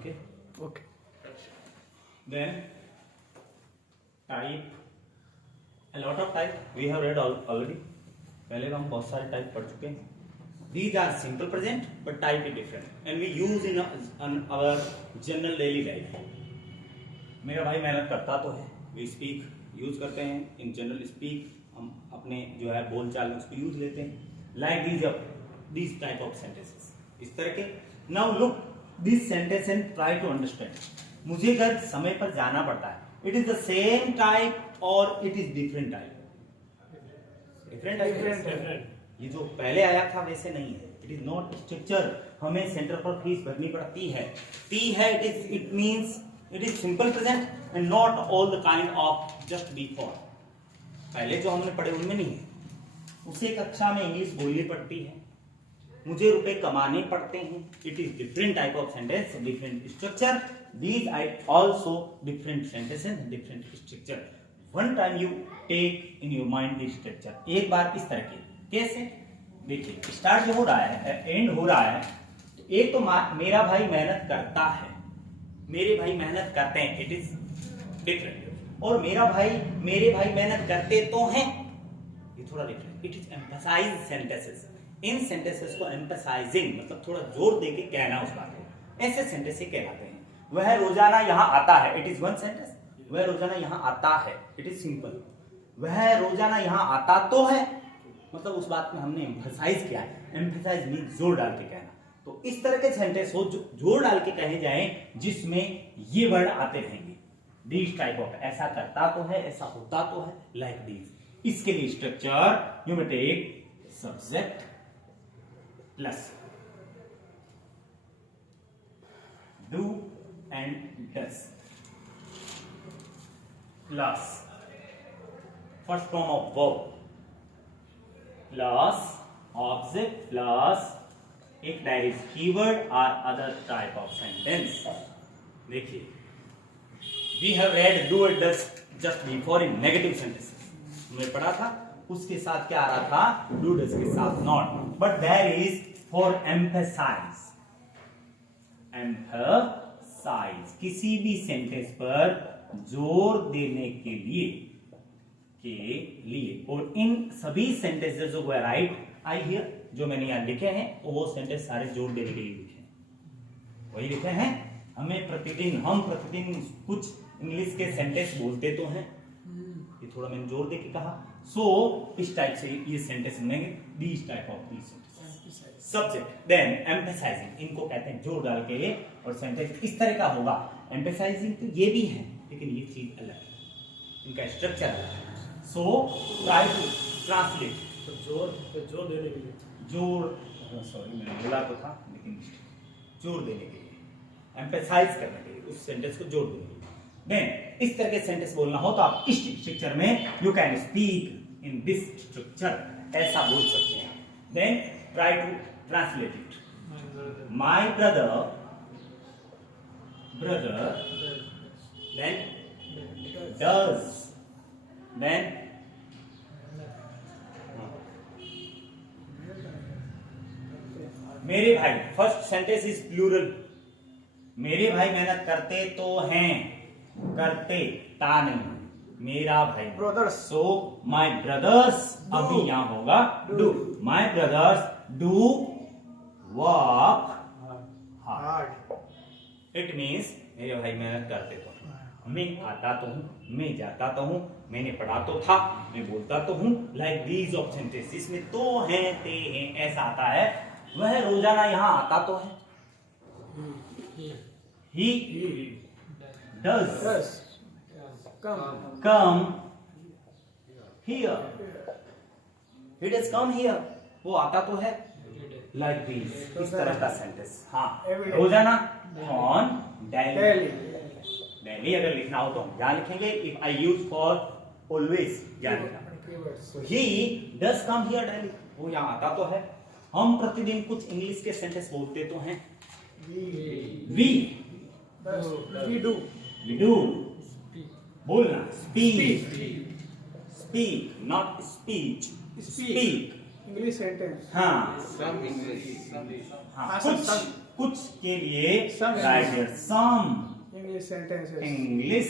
Okay. Okay. Then type, a lot of type we have read already. पहले हम बहुत सारे टाइप पढ़ चुके हैं. These are simple present but type is different and we use in our general daily life. मेरा भाई मेहनत करता तो है, we speak यूज करते हैं, in general speak हम अपने जो है बोल चाल में उसको यूज लेते हैं. Like these type of sentences, इस तरह के. Now look this sentence and try to understand. मुझे अगर समय पर जाना पड़ता है, it is the same type or it is different type? Different. ये जो पहले आया था वैसे नहीं है. It is not structure. हमें सेंटर पर फीस भरनी पड़ती है. टी है, it means it is simple present and not all the kind of just before. पहले जो हमने पढ़े उनमें नहीं है. उसे कक्षा में इंग्लिश बोलनी पड़ती है, मुझे रुपए कमाने पड़ते हैं. It is different type of sentence, different structure. These I also different sentences, different structure. One time you take in your mind this structure. एक बार इस तरह के कैसे देखिए, स्टार्ट जो हो रहा है, एंड हो रहा है. तो एक तो मेरा भाई मेहनत करता है, मेरे भाई मेहनत करते हैं, इट इज डिफरेंट. और मेरे भाई मेहनत करते तो हैं, ये थोड़ा different. It is emphasise sentences. इन सेंटेंसेस को एम्फसाइजिंग मतलब थोड़ा जोर देके कहना उस बात को, ऐसे सेंटेंस कहलाते हैं. वह रोजाना यहाँ आता है, इट इज वन सेंटेंस. वह रोजाना यहाँ आता है, इट इज सिंपल. वह रोजाना यहाँ आता तो है, मतलब उस बात में हमने एम्फसाइज किया है. एम्फसाइज मीन जोर डाल के कहना. तो इस तरह के सेंटेंस हो जो जोर डाल के कहे जाएं, जिसमें ये वर्ड आते रहेंगे. दिस टाइप ऑफ, ऐसा करता तो है, ऐसा होता तो है, लाइक दिस. इसके लिए structure you may take subject plus do and does plus first form of verb plus object plus एक डायरेक्ट कीवर्ड और अदर टाइप ऑफ सेंटेंस. देखिए, we have read do and does just before in negative sentences. हमने पढ़ा था, उसके साथ क्या आ रहा था, डू डस के साथ not. But there is for emphasise. Emphasise किसी भी सेंटेंस पर जोर देने के लिए और इन सभी सेंटेंसेस जो राइट आई हियर जो मैंने यहां लिखे हैं, वो सेंटेंस सारे जोर देने के लिए लिखे हैं, वही लिखे हैं. हम प्रतिदिन कुछ इंग्लिश के सेंटेंस बोलते तो हैं, ये थोड़ा मैंने जोर दे के कहा. सो इस टाइप से ये सेंटेंस बनेंगे. This type of this subject then emphasising, इनको कहते हैं जोर डाल के. और सेंटेंस इस तरह का होगा. एम्फसाइजिंग तो ये भी है, लेकिन ये चीज अलग है, इनका स्ट्रक्चर अलग है. So try to translate. जोर देने के लिए, सॉरी मैंने बोला तो था, लेकिन जोर देने के लिए, एम्फसाइज करने के लिए, उस सेंटेंस को जोर देने के लिए. देन इस तरह के सेंटेंस बोलना हो तो आप इस स्ट्रक्चर में you can speak in this structure, ऐसा बोल सकते हैं. Then try to translate it. My brother then does then मेरे भाई. First sentence is plural. मेरे भाई मेहनत करते तो हैं, करते ता नहीं, मेरा भाई ब्रदर्स. सो माय ब्रदर्स, अभी यहां होगा do. My brothers do work hard. It means मेरे भाई मेहनत करते तो हैं, मैं आता तो हूं, मैं जाता तो हूं, मैंने पढ़ा तो था, मैं बोलता तो हूं. लाइक दीज ऑफ सेंटेंस, इसमें तो हैं, ते हैं, ऐसा आता है. वह रोजाना यहां आता तो है, he does come here, he does come here, वो आता तो है. लाइक दिस, इस तरह का सेंटेंस. हाँ, रोजाना ऑन डेली अगर लिखना हो तो हम क्या लिखेंगे. If I use for always क्या लिखना. He does come here daily, वो यहाँ आता तो है. हम प्रतिदिन कुछ इंग्लिश के सेंटेंस बोलते तो हैं. वी डू बोलना. Speak not speech, speak English sentence. हाँ, कुछ के लिए Some. Right here some English sentences. English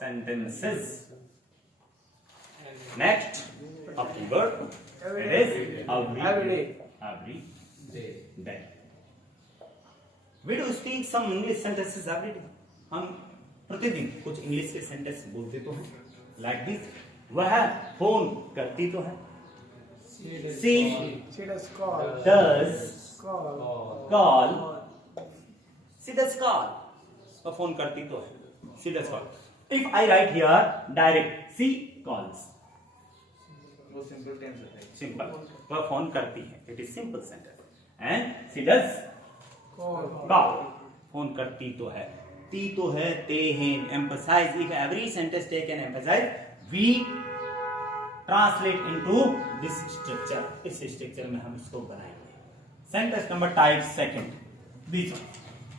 sentences. Next, a keyword. Every It day. is every Every day. We do speak some English sentences every day. हम प्रतिदिन कुछ English के sentence बोलते तो हैं. Like this. वह फोन करती तो है. She She does call. does Call. call. She does call. वह फोन करती तो है. She does call. If I write here direct, she calls. वो सिंपल टेंस है. Simple. वह फोन करती है. It is simple sentence. And she does Call. call. Phone करती तो है. ती तो है. ते हैं. Emphasize. If every sentence take an emphasize, we translate into this structure. इस structure में हम इसको बनाएंगे. Sentence number type second. This one.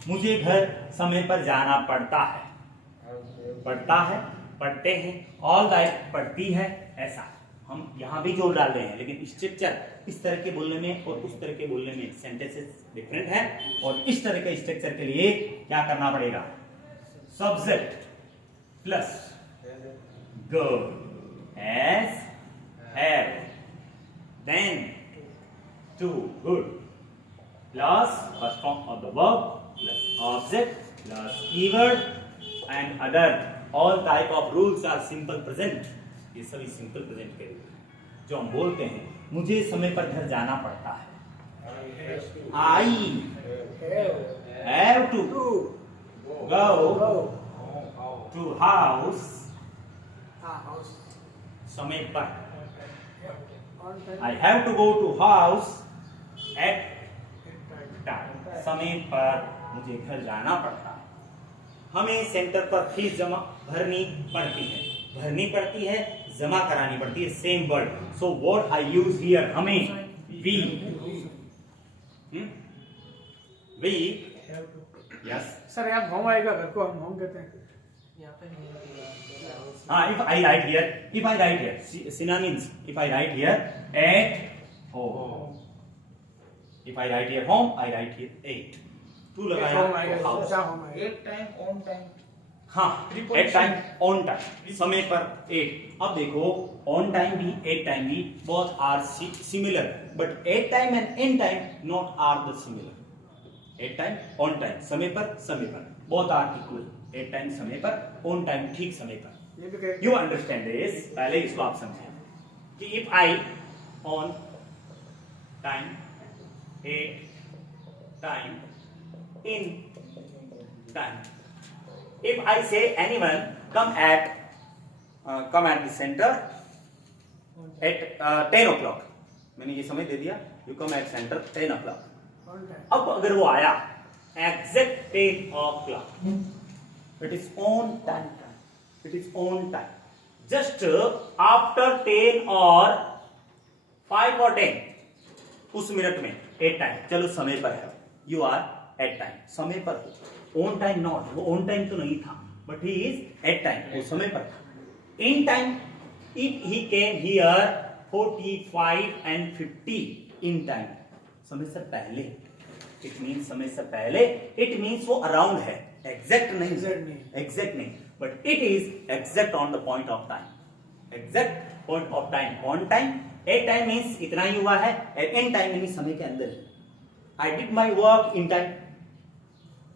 मुझे घर समय पर जाना पड़ता है. पढ़ता है, पढ़ते हैं, ऑल राइट पढ़ती है, ऐसा हम यहाँ भी जोड़ डाल रहे हैं. लेकिन स्ट्रक्चर इस तरह के बोलने में और उस तरह के बोलने में सेंटेंसेस डिफरेंट है. और इस तरह के स्ट्रक्चर के लिए क्या करना पड़ेगा? Subject plus go as have then to good plus first form of the verb plus object plus keyword and other all type of rules are simple present. ये सभी simple present के रूल जो हम बोलते हैं. मुझे समय पर घर जाना पड़ता है. I have to go to house. House. समय पर. On time. I have to go to house at Time. time. समय पर मुझे घर जाना पड़ता है. हमें सेंटर पर फीस जमा भरनी पड़ती है. भरनी पड़ती है, जमा करानी पड़ती है. Same word. So what I use here? हमें वी यस. सर यहाँ होम आएगा, घर को हम होम कहते हैं. हाँ, if I write here synonyms. If I write here at home, if I write here home, I write here at. To लगाया होम आएगा. तो house. अच्छा होम आएगा. एक टाइम ऑन टाइम. हाँ, एट टाइम ऑन टाइम, समय पर at. अब देखो ऑन टाइम भी एट टाइम भी both are similar, but at time and in time not are the similar. At time on time समय पर both are equal. At time समय पर, ऑन टाइम ठीक समय पर. ये भी करेक्ट. You understand this. पहले इसको आप समझें कि if I on time at time in time. If I say anyone come at the center at 10 o'clock, मैंने ये समय दे दिया. You come at center 10 o'clock. On time. अब अगर वो आया exact 10 o'clock, it is on time. It is on time. Just after 10 or 5 or 10, उस minute में 8 टाइम. चलो समय पर है. You are एट टाइम, समय पर हो. On time not. वो ऑन टाइम तो नहीं था, but he is at time. वो समय पर था. In time, if he came here 45 and 50 in time, समय से पहले. इट मीन्स समय से पहले. इट मीन्स वो अराउंड है, एग्जैक्ट नहीं. एग्जैक्ट नहीं, but it is exact on the point of time. Exact point of time on time. At time means इतना ही हुआ है. इन टाइम मीन्स समय के अंदर. I did my work in time.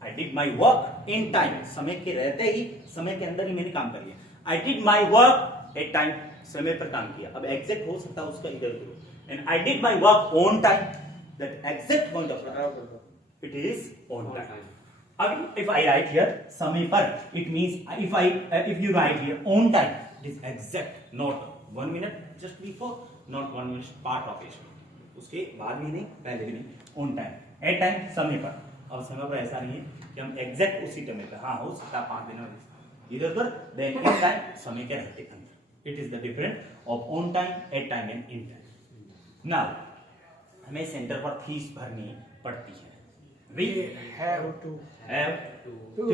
I did my work in time. समय के रहते ही, समय के अंदर ही मैंने काम कर लिया. I did my work at time. समय पर काम किया. अब एग्जैक्ट हो सकता है उसका इधर उधर. And I did my work on time. That exact point of time. It is on time. अब if I write here समय पर, it means if you write here on time, it is exact, not 1 minute just before, not 1 minute part of it. उसके बाद भी नहीं, पहले भी नहीं. ऑन टाइम, एट टाइम समय पर. अब समय पर ऐसा नहीं है कि हम एग्जैक्ट उसी टाइम पे. हाँ, हो सकता है 5 दिन इधर उधर. देन इन टाइम, समय के रहते अंदर. It is the difference of on time, at time and in time. Now हमें सेंटर पर फीस भरनी पड़ती है. We have to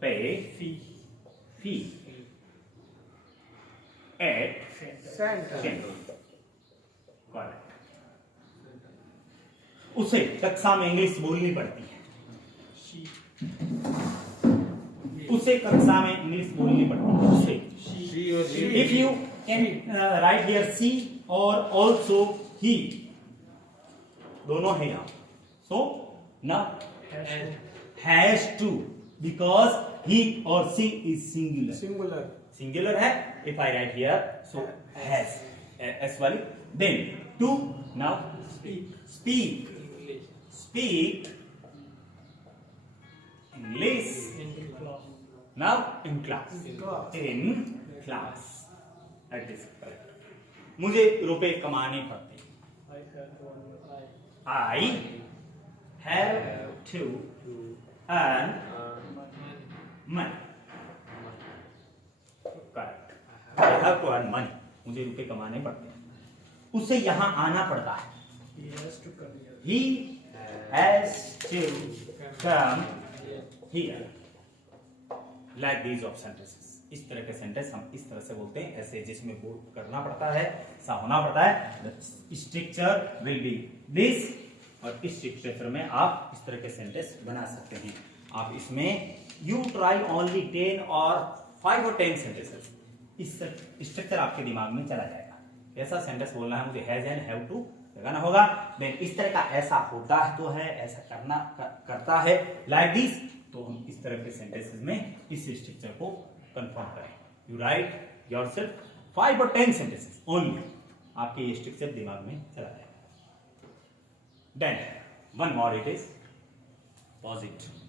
pay fee at center. center. Correct. उसे कक्षा में इंग्लिश बोलनी पड़ती है, उसे कक्षा में इंग्लिश बोलनी पड़ती है, उसे। She or she. If you can write here she or also he, दोनों है यहाँ, so now has to, because he or she is singular, Singular. singular है, if I write here so has, s वाली, then to, now speak English, now in class, in class, that is correct. मुझे रुपए कमाने पड़ते हैं, I have to earn money, correct, I have to earn money, मुझे रुपए कमाने पड़ते हैं, उसे यहाँ आना पड़ता है, He has to come here. he has to come here, like these of sentences. इस तरह के सेंटेंस हम इस तरह से बोलते हैं, ऐसे जिसमें बोल्ड करना पड़ता है, ऐसा होना पड़ता है, स्ट्रक्चर विल बी दिस, और इस स्ट्रक्चर में आप इस तरह के सेंटेंस बना सकते हैं। आप इसमें यू ट्राई ओनली 10 और 5 और 10 सेंटेंसेस, इस स्ट्रक्चर आपके दिमाग में चला जाएगा। ऐसा सेंटेंस बोलना है मुझे, हैज एंड हैव टू लगाना होगा, देन इस तरह का ऐसा होता है तो है, ऐसा करता है, लाइक दिस, तो हम इस तरह के सेंटेंसेस में इस स्ट्रक्चर को कंफर्म करें। यू राइट योरसेल्फ 5 और 10 सेंटेंसेस ओनली, आपके ये स्ट्रक्चर दिमाग में चला जाएगा। Then one more, it is positive.